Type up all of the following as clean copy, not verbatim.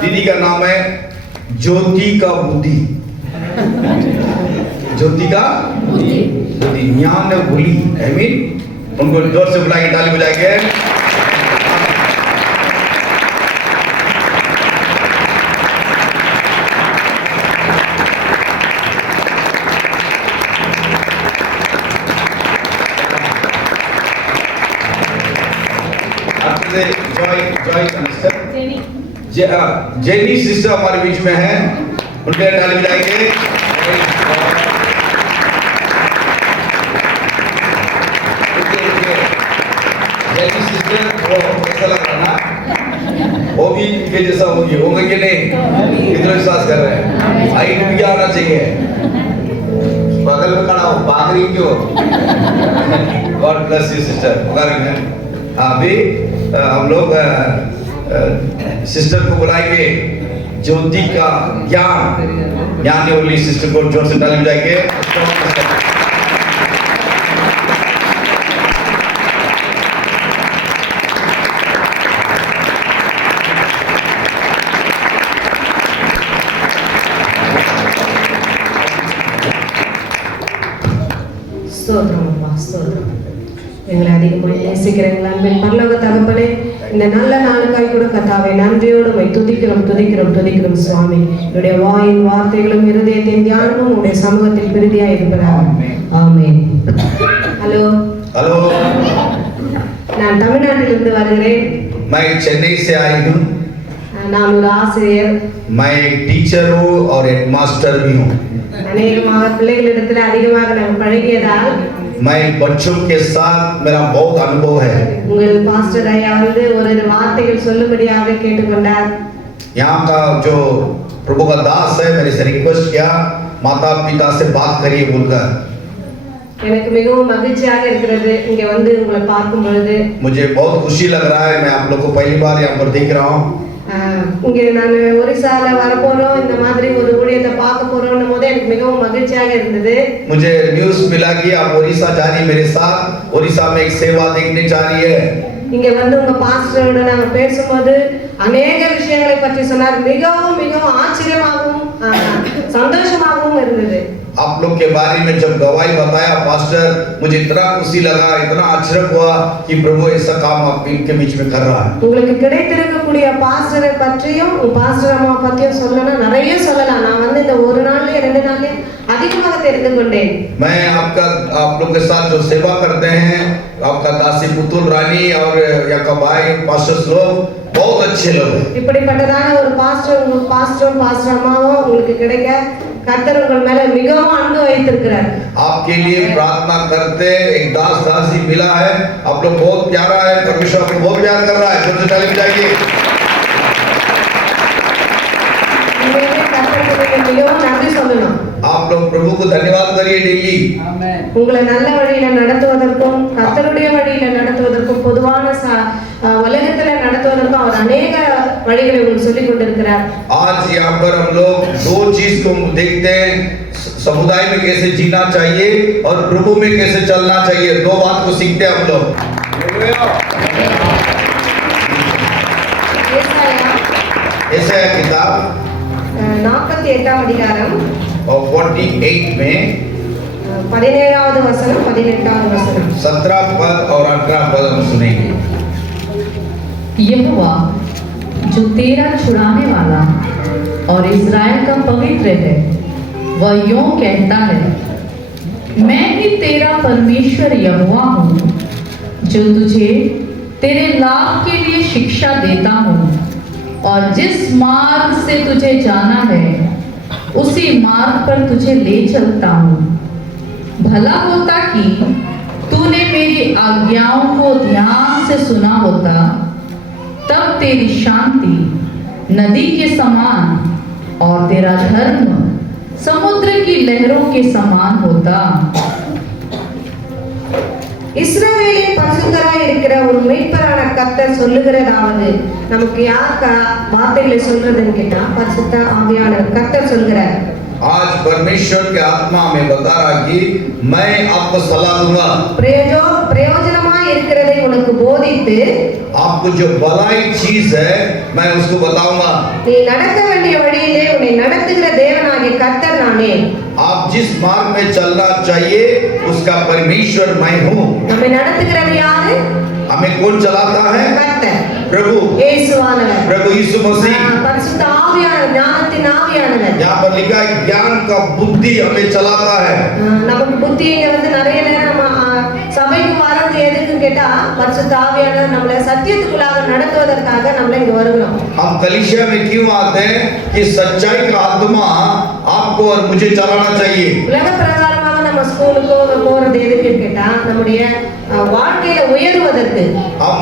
दीदी का नाम है ज्योति का बुद्धि। ज्योति का बुद्धि, ज्ञान बुद्धि, आई मीन उनको जोर से बुलाएंगे, ताली बजाएंगे। जेनी सिस्टर हमारे बीच में है, उनके ताली बजाएंगे। जेनी सिस्टर वो कैसा लग रहा ना, वो भी इनके जैसा होगी, होंगे कि नहीं? कितना विश्वास कर रहे हैं? हाइट भी क्या होना चाहिए? बगल में खड़ा हो, भाग रही क्यों? God bless you sister. अभी हम लोग सिस्टर को बुलाएंगे, ज्योति का ज्ञान वाली सिस्टर को जोर से ताली बजाएंगे। ஸ்தோத்திரம் அப்பா, ஸ்தோத்திரம். எங்களை அதிகமாக நேசிக்கிறீங்களா அன்பின் பரலோக தகப்பனே, இந்த நல்ல நாளுக்காய் கூட கர்த்தாவே நன்றியோடு உம்மை துதிக்கிறோம் சுவாமி. என்னுடைய வாயின் வார்த்தைகளும் இருதயத்தின் தியானமும் உம்முடைய சமூகத்தில் பிரதியாய் இருப்பதாக. ஆமென். ஹலோ हेलो, நான் தமிழ்நாட்டிலிருந்து வருகிறேன். मैं चेन्नई से आई हूँ। நான் ஒரு ஆசிரியர். मैं एक टीचर हूँ और एक मास्टर भी हूँ। அநேகமாக பிள்ளைகளிடத்தில் அதிகமாக நான் பழகியதால் मैं बच्चों के साथ मेरा बहुत अनुभव है। உங்கள் பாஸ்டர் ஐயா வந்து ஒரு வார்த்தைகள் சொல்லும்படியாக கேட்டுக்கொண்டார். यहाँ का जो प्रभु का दास है, मेरे से रिक्वेस्ट किया माता पिता से बात करिए बोलकर। எனக்கு மிகவும் மகிழ்ச்சியாக இருக்கிறது இங்க வந்து உங்களை பார்க்கும் பொழுது। मुझे बहुत खुशी लग रहा है, मैं आप लोगों को पहली बार यहाँ पर देख रहा हूँ। இங்க நான் ஒரிசால வர போறோம், இந்த மாதிரி ஒரு ஊழியத்தை பார்க்க போறோம்னு போது எனக்கு மிகவும் மகிழ்ச்சியாக இருந்தது। मुझे न्यूज़ मिला कि आप ओडिशा जा रही मेरे साथ, ओडिशा में एक सेवा देखने जा रही है। இங்க வந்து உங்க பாஸ்டரோட நாங்க பேசும்போது अनेक விஷயங்களை பற்றி சொன்னார், மிகவும் மிகவும் ஆச்சரியமாகவும் சந்தோஷமாகவும் இருந்தது। आप लोग के बारे में जब गवाही बताया पास्टर, मुझे इतना खुशी लगा, इतना आश्चर्य हुआ कि प्रभु ऐसा काम आप इनके बीच में कर रहा है। உங்களுக்கு கிடைத்திருக்கக்கூடிய பாஸ்டரை பற்றியும் பாஸ்டர் அம்மா பற்றியும் சொல்லணும், நிறைய சொல்லலாம்। நான் வந்து இந்த ஒரு நாள்ல ரெண்டு நாள்ல அதிகமாக தெரிந்து கொண்டேன்। मैं आप लोग के साथ जो सेवा करते हैं, आपका दासी पुतुल रानी और याका भाई पास्टर्स लोग बहुत अच्छे लोग हैं। இப்படிப்பட்டதான ஒரு பாஸ்டர் அம்மாவும் உங்களுக்கு கிடைக்க கர்த்தர் உங்கள் மேல மிகவும் அன்பு வைத்திருக்கிறார்। आपके लिए प्रार्थना करते एक दास दासी मिला है, आप लोग बहुत प्यारा है, परमेश्वर आपको बहुत प्यार कर रहा है। जोर ताली बजाइए। மிகவும் நன்றி சொல்லணும்। आप लोग प्रभु को धन्यवाद करिए डेली। आमेन। உங்களை நல்ல வழியில நடத்துவதற்கும் கர்த்தருடைய வழியில நடத்துவதற்கும் பொதுவான உலகத்துல நடத்துவதற்கும் அவர் अनेक வழிகளை உங்களுக்கு சொல்லிக் கொண்டிருக்கிறார்। आज यहाँ पर हम लोग दो चीज को देखते हैं, समुदाय में कैसे जीना चाहिए और प्रभु में कैसे चलना चाहिए। दो बात को सीखते हैं हम लोग। यशायाह किताब 48 अधिकारम और 48 में 17வது वचन 18வது वचन 17 पद और 18 पद हम सुनेंगे। यहोवा जो तेरा छुड़ाने वाला और इस्राएल का पवित्र है, वह यूं कहता है, मैं ही तेरा परमेश्वर यहोवा हूँ, जो तुझे तेरे लाभ के लिए शिक्षा देता हूँ और जिस मार्ग से तुझे जाना है उसी मार्ग पर तुझे ले चलता हूँ। भला होता कि तूने मेरी आज्ञाओं को ध्यान से सुना होता, तब तेरी शांति नदी के समान और तेरा धर्म समुद्र की लहरों के समान होता। இஸ்ரவேலின் பரிசுத்தராய் இருக்கிற ஒரு மீட்பரான கர்த்தர் சொல்லுகிறதாவது, நமக்கு யார் வார்த்தைகளை சொல்றதுன்னு கேட்டா பரிசுத்த ஆவியானவர் கர்த்தர் சொல்கிறார், आज परमेश्वर के आत्मा में बता रहा कि मैं आपको सलाह दूंगा, பிரயோஜனமாய் இருக்கிறதை உனக்கு போதித்து आपको जो भलाई चीज है मैं उसको बताऊंगा। நீ நடக்க வேண்டிய வழியிலே உன்னை நடத்துகிற தேவனாகிய கர்த்தர் நானே। आप जिस मार्ग में चलना चाहिए उसका परमेश्वर मैं हूँ। நம்மை நடத்துகிறது யாரு? हमें कौन चलाता है? கர்த்தர், प्रभु, இயேசுவானவர், प्रभु यीशु मसीह। பரிசுத்த ஆவியானவர், ஞானத்தின் ஆவியானவர்। यहाँ पर लिखा है ज्ञान का बुद्धि हमें चलाता है। நமக்கு புத்திங்க வந்து நிறைய நேரம் சபைக்கு வரது எதுக்கு கேட்டா பரிசுத்த ஆவியானவர் நம்மளை சத்தியத்துக்குள்ளாக நடத்துவதற்காக நம்மள இங்க வருகிறோம்। हम कलीसिया में क्यों आते हैं? कि सच्चाई का आत्मा आपको और मुझे चलाना चाहिए। உலக பிரகாரமாக நம்ம ஸ்கூலுக்கு போறது எதுக்கு கேட்டா நம்முடைய வாழ்க்கையில உயர்வதற்கு। हम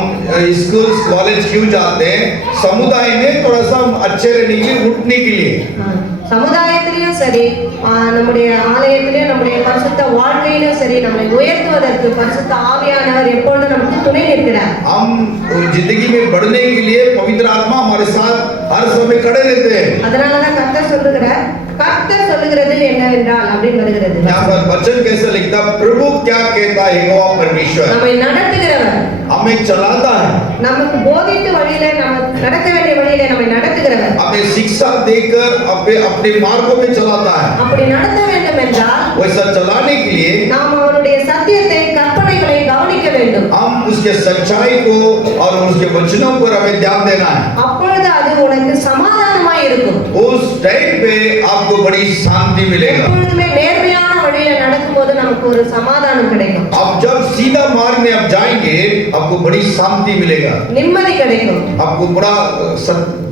स्कूल कॉलेज क्यों जाते हैं? समुदाय में थोड़ा सा अच्छे रहने के लिए, उठने के लिए। சமுதாயத்திலயும் சரி, நம்முடைய ஆலயத்திலயும், நம்முடைய பரிசுத்த வாழ்க்கையிலும் சரி, நம்மை உயர்த்துவதற்கு பரிசுத்த ஆவியானவர் எப்பொழுதும் நமக்கு துணை நிற்கிறார்। हम जिंदगी में बढ़ने के लिए पवित्र आत्मा हमारे साथ हर समय खड़े रहते हैं। அதனாலதான் கர்த்தர் சொல்லுகிறது என்னவென்றால் அப்படின்னு வருகிறது। यहाँ पर वचन कैसे लिखता? प्रभु क्या कहता है? यहोवा परमेश्वर நம்மை நடத்துகிறவர், हमें चलाता है, நமக்கு போதித்து வழியிலே நம்ம நடக்க வேண்டிய வழியிலே நம்மை நடத்துகிறவர், हमें शिक्षा देकर अपने मार्गों में चलाता है। அப்படி நடத்த வேண்டும் என்றால் वैसा चलाने के लिए நாம் அவருடைய சத்தியத்தை, கற்பனைகளை கவனிக்க வேண்டும்। हम उसके सच्चाई को और उसके वचनों पर हमें ध्यान देना है। அப்பொழுது அது உனக்கு சமாதானமாய் இருக்கும்। उस टाइम पे आपको बड़ी शांति मिलेगा। எப்பொழுதுமே நேர்மையான வழியில நடக்கும்போது நமக்கு ஒரு சமாதானம் கிடைக்கும்। अब जब सीधा मार्ग में आप जाएंगे आपको बड़ी शांति मिलेगा, நிம்மதி கிடைக்கும், आपको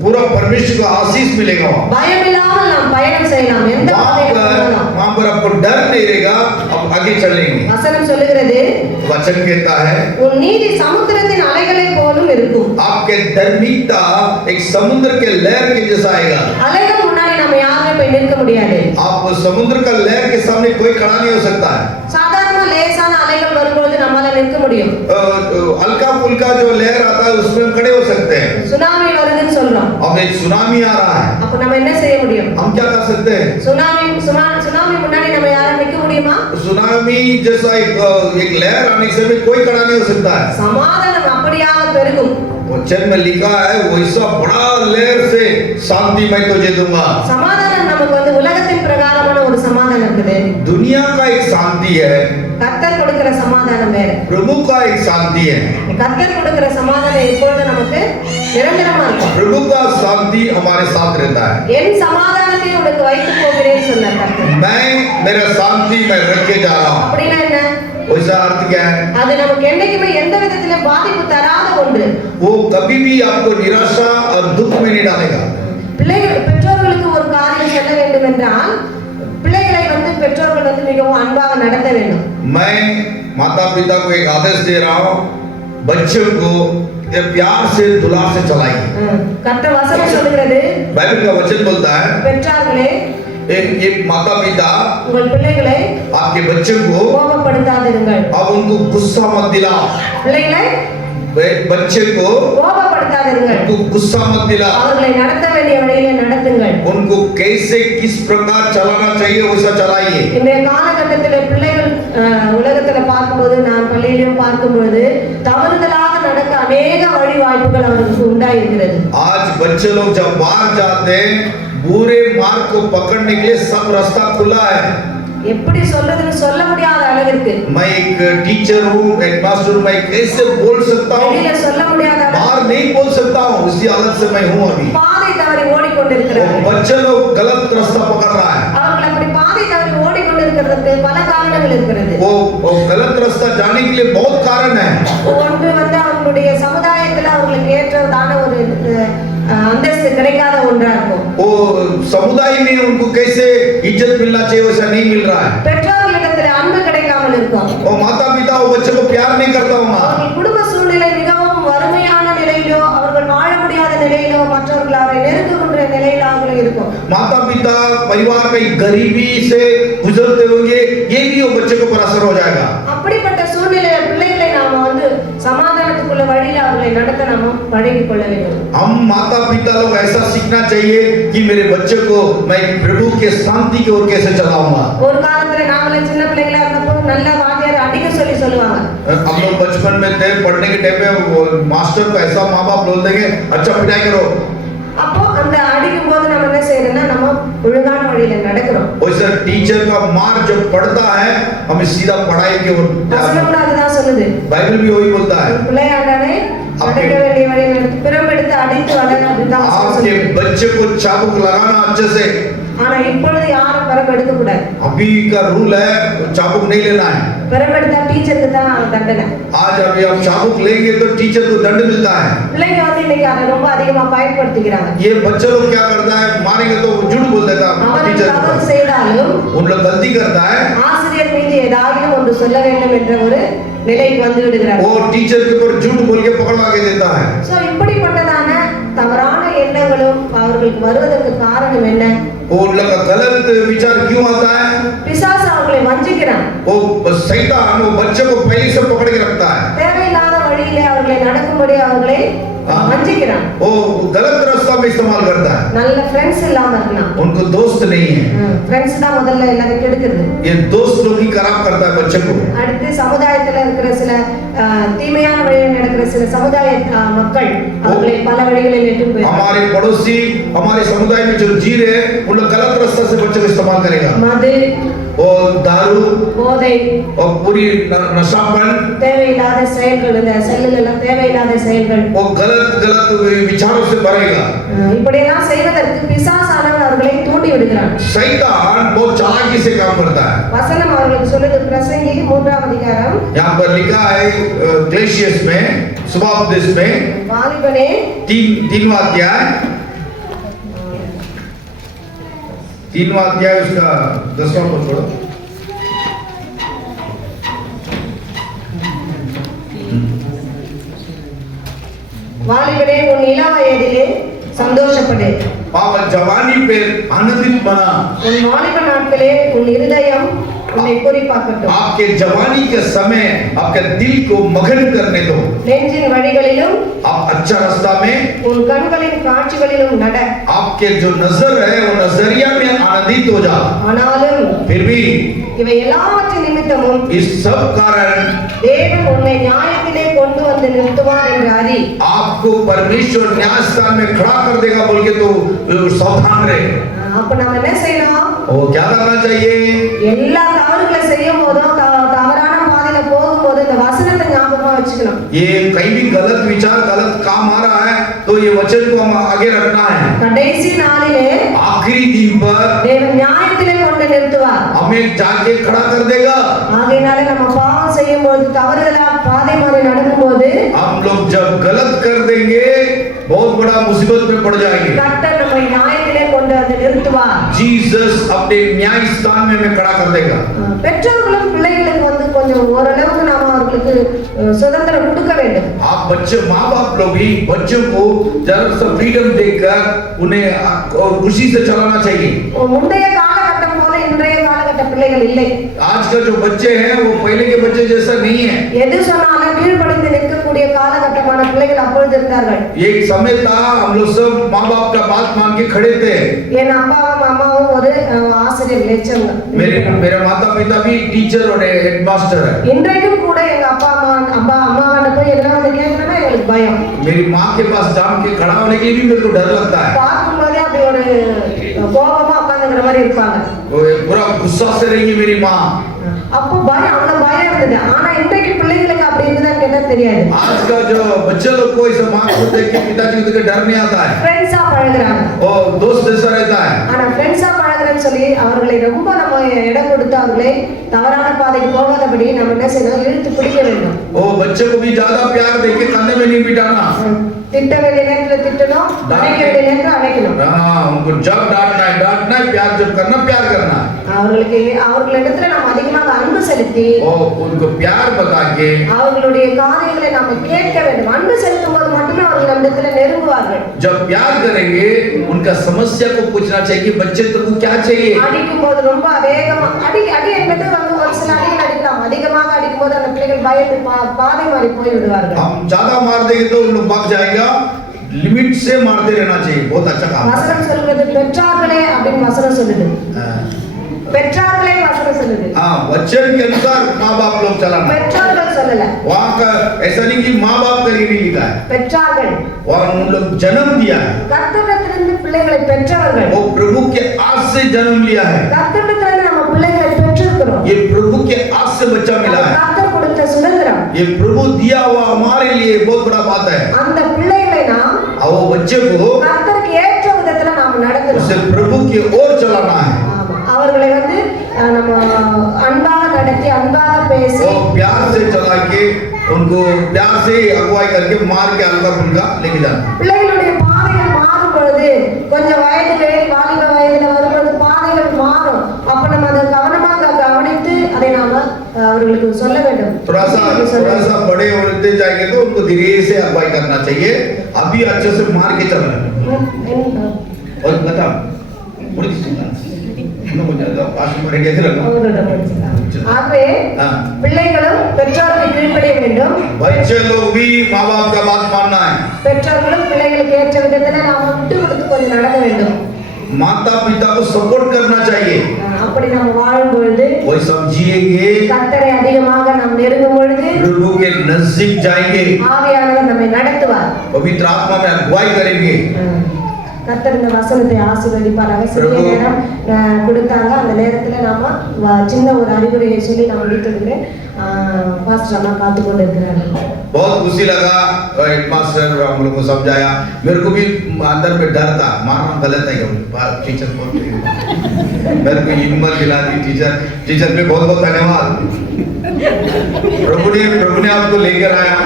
पूरा परमेश्वर का आशीष मिलेगा। பயமில்லாமல் நாம் பயணம் செய்யலாம், எந்த பாதையிலும் போகலாம்। वहां पर आपको डर नहीं रहेगा, आप आगे चलेंगे। வசனம் சொல்லுகிறது, वचन कहता है உன் நீதி சமுத்திரத்தின் அலைகளை போலும் இருக்கும்। आपके धार्मिकता एक समुद्र के लहर के जैसा आएगा। அலைகள் मुன்னாடி நம்ம யாருமே போய் நிற்க முடியாது। आप समुद्र का लहर के सामने कोई खड़ा नहीं हो सकता है। சாதாரண லேசான அலைகள் வரும்போது நம்மால நிற்க முடியும்। हल्का फुल्का जो लहर आता है उसमें हम खड़े हो सकते हैं। சுனாமி வருதுன்னு சொல்றோம், अब एक सुनामी आ रहा है, அப்ப நம்ம என்ன செய்ய முடியும்? हम क्या कर सकते हैं? சுனாமி முன்னாடி நம்ம யாரும் நிற்க முடியுமா? सुनामी जैसा एक लहर आने से भी कोई खड़ा नहीं हो सकता है। சமாதானம் அப்படியாக பெருகும்। वचन में लिखा है वैसा बड़ा लहर से शांति मैं तुझे दूंगा। சமாதானம் நமக்கு வந்து உலகத்தின் பிரகாரமான ஒரு சமாதானம் இருக்குது, दुनिया का एक शांति है, கர்த்தர் கொடுக்கிற சமாதானம் வேற। प्रभु का एक शांति है। கர்த்தர் கொடுக்கிற சமாதானம் எப்பொழுது நமக்கு நிரந்தரமா இருக்கும்। प्रभु का शांति हमारे साथ रहता है। என் சமாதானத்தை உனக்கு வைத்து போகிறேன்னு சொன்னார் கர்த்தர்। मैं मेरा शांति मैं रख के जा रहा हूँ। அப்படின்னா என்ன? वैसा अर्थ क्या है? அது நமக்கு என்னைக்குமே எந்த விதத்திலே பாதிப்பு தராத ஒன்று। वो कभी भी आपको निराशा और दुख में नहीं डालेगा। பெற்றோர்களுக்கு ஒரு காரியம் சொல்ல வேண்டும் என்றால் பிள்ளைகளை வந்து பெற்றோர்கள் வந்து மிகவும் அன்பாக நடத்த வேண்டும்। मैं माता पिता को एक आदेश दे रहा हूँ, बच्चों को प्यार से दुलार से चलाइए। கர்த்தர் வசனம் சொல்லுகிறது, बाइबल का वचन बोलता है பெற்றார்களே एक माता पिता உங்கள் பிள்ளைகளை आपके बच्चों को கோபப்படுத்தாதீர்கள்। अब उनको गुस्सा मत दिलाओ। பிள்ளைகளை बच्चे को கோபப்படுத்தாதீர்கள், उनको गुस्सा मत दिलाओ। அவர்களை நடத்த வேண்டிய வழியிலே நடத்துங்கள்। उनको कैसे किस प्रकार चलाना चाहिए वैसा चलाइए। இந்த காலகட்டத்தில் பிள்ளைகள் உலகத்துல பார்க்கும்போது, நான் பள்ளியிலும் பார்க்கும்போது தவறுதலாக நடக்க अनेक வழி வாய்ப்புகள் அவர்களுக்கு உண்டாயிருக்கிறது। आज बच्चे लोग जब बाहर जाते हैं बुरे मार्ग को पकड़ने के लिए सब रास्ता खुला है। எப்படி சொல்றதுன்னு சொல்ல முடியாத அளவிற்கு मैं एक टीचर हूँ, एक मास्टर हूँ, मैं कैसे बोल सकता हूँ? வெளியில சொல்ல முடியாத बाहर नहीं बोल सकता हूँ, उसी हालत से मैं हूँ अभी। பாதை தவறி वो ஓடிக்கொண்டிருக்கிறார்கள்। बच्चे लोग गलत रास्ता पकड़ रहा है। அவர்கள் அப்படி பாதை தவறி ஓடிக்கொண்டிருக்கிறதுக்கு பல காரணங்கள் இருக்கிறது। वो गलत रास्ता जाने के लिए बहुत कारण है। ஒன்று வந்து அவங்களுடைய சமுதாயத்துல அவங்களுக்கு ஏற்றதான ஒரு அந்தஸ்து கிடைக்காத ஒன்றா இருக்கும்। वो समुदाय में उनको कैसे इज्जत मिलना चाहिए वैसा नहीं मिल रहा है। பெற்றோர்களிடத்துல அன்பு கிடைக்காமல் இருக்கும்। वो माता पिता वो बच्चे को प्यार नहीं करता होगा। அவர்கள் குடும்ப சூழ்நிலை மிகவும் வறுமையான நிலையிலோ, அவர்கள் வாழ முடியாத நிலையிலோ, மற்றவர்கள் அவரை நெருங்குகின்ற நிலையில அவர்கள் இருக்கும்। माता पिता परिवार में गरीबी से गुजरते होंगे, ये भी वो बच्चे को पर असर हो जाएगा। அப்படிப்பட்ட சூழ்நிலையில பிள்ளைகளை நாம வந்து சமாதானத்துக்குள்ள வழியில அவர்களை நடத்த நாம பழகிக் கொள்ள வேண்டும். हम माता पिता लोग ऐसा सीखना चाहिए कि मेरे बच्चे को मैं प्रभु के शांति की ओर कैसे चलाऊंगा. ஒரு காலத்துல நாங்களே சின்ன பிள்ளைகளா இருந்தப்போ நல்ல வாத்தியார் அடிக்க சொல்லுவாங்க. हम लोग बचपन में थे, पढ़ने के टाइम में मास्टर को ऐसा माँ बाप बोल देंगे अच्छा पिटाई करो. அப்போ அந்த அடிக்கும் போது நம்ம என்ன செய்யறோம்னா நம்ம ஒழுங்கான வழியில நடக்கிறோம். वैसे टीचर का मार जब पड़ता है हमें सीधा पढ़ाई की ओर. வசனம் கூட அதுதான் சொல்லுது. बाइबल भी वही बोलता है. பிள்ளையாண்டனை நடக்க வேண்டிய வழியில நடத்து, பிரம்பெடுத்து அடித்து வளர அப்படிதான் आपके बच्चे को चाबुक लगाना अच्छे से. ஆனா இப்பொழுது யாரும் பிரம்பெடுக்க கூடாது. अभी का रूल है चाबुक नहीं लेना है. பிரம்பெடுத்தா டீச்சருக்கு தான் தண்டனை. आज अभी आप चाबुक लेंगे तो टीचर को दंड मिलता है. பிள்ளைங்க வந்து இன்னைக்கு அதை ரொம்ப அதிகமா பயன்படுத்திக்கிறாங்க. ये बच्चे लोग क्या करता है, मारेंगे तो झूठ बोल देता है टीचर को. தவறு செய்தாலும் उन लोग गलती करता है, ஆசிரியர் மீது ஏதாவது ஒன்று சொல்ல வேண்டும் என்ற ஒரு நிலைக்கு வந்து விடுகிறார். वो टीचर के ऊपर झूठ बोल के पकड़वा के देता है. சோ இப்படிப்பட்டதான தவறான எண்ணங்களும் அவர்களுக்கு வருவதற்கு காரணம் என்ன? वो उन लोग का गलत विचार क्यों आता है? பிசாசு அவர்களை வஞ்சிக்கிறான். वो शैतान वो बच्चे को पहले से पकड़ के रखता है. தேவையில்லாத வழியிலே அவர்களை நடக்கும்படி அவர்களை வஞ்சிக்கிறான். वो गलत रास्ता में इस्तेमाल करता है. நல்ல फ्रेंड्स இல்லாம இருக்கலாம். उनको दोस्त नहीं है. फ्रेंड्स தான் முதல்ல எல்லாத்தையும் கெடுக்குது. ये दोस्त लोग ही खराब करता है बच्चे को. அடுத்து சமுதாயத்துல இருக்கிற சில தீமையான வழியில் நடக்கிற சில சமுதாய மக்கள் அவர்களை பல வழிகளில் இட்டு போயிடுறாங்க. हमारे पड़ोसी हमारे समुदाय में जो जी रहे हैं उन लोग गलत रास्ता से बच्चे को इस्तेमाल करेगा. மது, और दारू போதை, और पूरी नशापन, தேவையில்லாத செயல்கள், இந்த செல்லுல தேவையில்லாத செயல்கள், वो गलत विचारों से भरेगा. இப்படியெல்லாம் செய்வதற்கு பிசாசானவன் அவர்களை தூண்டி விடுகிறான். शैतान बहुत चालाकी से काम करता है. வசனம் அவர்களுக்கு சொல்லுது, பிரசங்கி 3ஆம் அதிகாரம் यहाँ पर लिखा है क्लेशियस में सुभापदेश में வாலிபனே तीनवा अध्याय उसका 10वां पद पढ़ो. வாலிபனே உன் இளம் வயதிலே சந்தோஷப்படு, जवानी पे आनंदित बना. உன் வாலிப நாட்களே உன் இருதயம் உன்னை குறிப்பாக்கட்டும். आपके जवानी के समय आपके दिल को मगन करने दो. நெஞ்சின் வழிகளிலும் आप अच्छा रास्ता में உன் கண்களின் காட்சிகளிலும் நட. आपके जो नजर है वो नजरिया में आनंदित हो जा. ஆனாலும் फिर भी இவை எல்லாவற்றின் நிமித்தமும் इस सब कारण தேவன் உன்னை நியாயத்திலே கொண்டு வந்து நிறுத்துவார் என்று அறி. आपको परमेश्वर न्याय स्थान में खड़ा कर देगा बोल के तो सावधान रहे. அப்ப நம்ம என்ன செய்யணும்? वो क्या करना चाहिए? எல்லா தவறுகளை செய்யும் போதும் தவறான பாதையில போகும்போது இந்த வசனத்தை ஞாபகமா வச்சுக்கணும். ये कहीं भी गलत विचार गलत काम आ रहा है तो ये वचन को हम आगे रखना है. கடைசி நாளிலே आखिरी दिन पर தேவன் நியாயத்திலே கொண்டு நிறுத்துவார். हमें जाके खड़ा कर देगा. ஆகையினால நம்ம பாவம் செய்யும் போது தவறுதலா பாதை மாறி நடக்கும்போது हम लोग जब गलत कर देंगे बहुत बड़ा मुसीबत में पड़ जाएंगे. கர்த்தர் நம்மை நியாயத்திலே கொண்டு வந்து நிறுத்துவார். जीसस अपने न्याय स्थान में हमें खड़ा कर देगा. பெற்றோர்களும் பிள்ளைகளுக்கு வந்து கொஞ்சம் ஓரளவுக்கு நாம அவர்களுக்கு சுதந்திரம் கொடுக்க வேண்டும். आप बच्चे माँ बाप लोग भी बच्चों को जरा सा फ्रीडम देकर उन्हें और खुशी से चलाना चाहिए. முந்தைய காலகட்டம் போல இன்றைய காலகட்ட பிள்ளைகள் இல்லை. आज का जो बच्चे हैं वो पहले के बच्चे जैसा नहीं है. எது சொன்னாலும் கீழ்ப்படிந்து நிற்கக்கூடிய காலகட்டமான பிள்ளைகள் அப்பொழுது இருந்தார்கள். एक समय था हम लोग सब माँ बाप का बात मान के खड़े थे. என் அப்பாவும் அம்மாவும் ஒரு ஆசிரியர் லெக்சர். मेरे माता पिता भी टीचर और हेडमास्टर है. இன்றைக்கும் கூட எங்க அப்பா அம்மாவோட போய் எல்லாம் வந்து கேட்கணும்னா எங்களுக்கு பயம். मेरी माँ के पास जाम के खड़ा होने के लिए भी मेरे को डर लगता है. பார்க்கும்போதே அப்படி ஒரு கோபமா உட்கார்ந்துங்கிற மாதிரி இருப்பாங்க. पूरा गुस्सा से रहेंगी मेरी माँ. அப்போ பயம், அவ்வளவு பயம் இருந்தது. ஆனா இன்றைக்கு பிள்ளைகளுக்கு அப்படி இருக்குதா கேட்டா தெரியாது. आज का जो बच्चे लोग को इस माँ को देख के पिताजी को देख के डर नहीं आता है. ஃப்ரெண்ட்ஸா பழகுறாங்க. वो दोस्त जैसा रहता है. ஆனா ஃப்ரெண்ட்ஸா பழகுறேன்னு சொல்லி அவர்களை ரொம்ப நம்ம இடம் கொடுத்து அவர்களை தவறான பாதைக்கு போகாதபடி நம்ம என்ன செய்யணும்? இழுத்து பிடிக்க வேண்டும். वो बच्चे को भी ज्यादा प्यार देके कंधे में नहीं बिठाना. திட்ட வேண்டிய நேரத்துல திட்டணும், அணைக்க வேண்டிய நேரத்துல அணைக்கணும். हाँ, उनको जब डांटना है प्यार जब करना प्यार करना. அவர்களிடத்துல நாம் அதிகமாக அன்பு செலுத்தி वो उनको प्यार बता के அவர்களுடைய காரியங்களை நாம கேட்க வேண்டும். அன்பு செலுத்தும் போது மட்டுமே அவர்கள் நம்மிடத்துல நெருங்குவார்கள். जब प्यार करेंगे उनका समस्या को पूछना चाहिए कि बच्चे तुमको क्या चाहिए. அடிக்கும் போது ரொம்ப வேகமா அடி என்பது வந்து ஒரு சில அடிகள் அடிக்கலாம். அதிகமாக அடிக்கும் போது அந்த பிள்ளைகள் பிள்ளைகள் பயந்து பாதை மாறி போய் விடுவார்கள். हम ज्यादा मार देंगे तो उन लोग भाग जाएगा. लिमिट से मारते रहना चाहिए. बहुत अच्छा काम. வசனம் சொல்றது பெற்றார்களே அப்படின்னு வசனம் சொல்லுது. பெற்றார்களே வசனம் சொல்லுது. हाँ, वचन के अनुसार माँ बाप लोग चलाना. பெற்றார்கள் சொல்லல. वहाँ का ऐसा नहीं कि माँ बाप करके नहीं लिखा है. பெற்றார்கள். वहाँ उन लोग जन्म दिया है. கர்த்தரிடத்திலிருந்து பிள்ளைகளை பெற்றவர்கள். वो प्रभु के आस से जन्म लिया है. கர்த்தரிடத்திலிருந்து நம்ம பிள்ளைகளை பெற்றிருக்கிறோம். ये प्रभु के आस से बच्चा मिला है. கர்த்தர் கொடுத்த சுதந்திரம். ये प्रभु दिया हुआ हमारे लिए बहुत बड़ा बात है. அந்த பிள்ளைகளை நாம் वो बच्चे को கர்த்தருக்கு ஏற்ற விதத்துல நாம் நடத்தணும். उसे प्रभु की ओर चलाना है. அவர்களை வந்து நம்ம அன்பாக நடத்தி அன்பாக பேசி वो प्यार से चला के उनको प्यार से अगुवाई करके मार के अलग उनका लेके जाना. பிள்ளைகளுடைய பாதைகள் மாறும் பொழுது கொஞ்சம் வயதிலே வாலிப வயதில வரும்பொழுது பாதைகள் மாறும். அப்ப நம்ம அதை கவனமாக கவனித்து அதை நாம அவர்களுக்கு சொல்ல வேண்டும். थोड़ा सा बड़े होते जाएंगे तो उनको धीरे से अगुवाई करना चाहिए. अभी अच्छे से मार के चलना और बता ஆகவே பிள்ளைகளும் பெற்றோருக்கு கீழ்ப்படிய வேண்டும். बच्चे लोग भी माँ बाप का बात मानना है. பெற்றோர்களும் பிள்ளைகளுக்கு ஏற்ற விதத்துல நாம் விட்டு கொடுத்து கொஞ்சம் நடக்க வேண்டும். माता पिता को सपोर्ट करना चाहिए. அப்படி நாம் வாழும் பொழுது वही सब जिएंगे. கர்த்தரை அதிகமாக நாம் நெருங்கும் பொழுது प्रभु के नजदीक जाएंगे. ஆவியானவர் நம்மை நடத்துவார். पवित्र आत्मा में अगुवाई करेंगे. கர்த்தர் இந்த வசனத்தை ஆசீர்வதிப்பாராக. சிறிய நேரம் கொடுத்தாங்க. அந்த நேரத்துல நாம சின்ன ஒரு அறிவுரையை சொல்லி நான் முடித்துக்கிறேன். பாஸ்டர் அண்ணா காத்து கொண்டு இருக்கிறார்கள். बहुत खुशी लगा. हेड मास्टर हम लोग को समझाया. मेरे को भी अंदर में डर था, मारना गलत है क्या टीचर को. मेरे को हिम्मत दिला दी टीचर पे बहुत बहुत धन्यवाद. प्रभु ने आपको लेकर आया.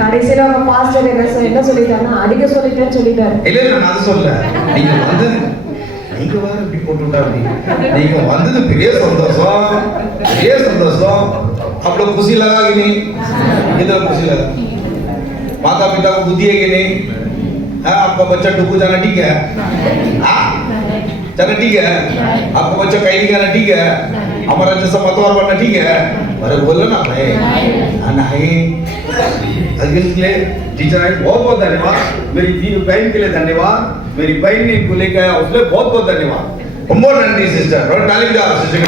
கடைசியில அவங்க பாஸ்டர் என்ன சொல்லிட்டாருன்னா அடிக்க சொல்லிட்டேன்னு சொல்லிட்டாரு. இல்ல நான் அது சொல்ல. நீங்க வந்து நீங்க வேற இப்படி போட்டு விட்டா அப்படி. நீங்க வந்தது பெரிய சந்தோஷம். आप लोग खुशी लगा कि नहीं? कितना खुशी लगा? माता पिता को बुद्धि है कि नहीं? है आपका बच्चा डुबू जाना ठीक है? हाँ जाना ठीक है? आपका बच्चा कहीं नहीं जाना ठीक है? हमारा जैसा मतवार बनना ठीक है? अरे बोलो ना भाई. नहीं अगले टीचर है बहुत बहुत धन्यवाद. मेरी बहन के लिए धन्यवाद. मेरी बहन ने इनको लेकर आया उसके लिए बहुत बहुत धन्यवाद. बहुत नंदी सिस्टर और तालीम सिस्टर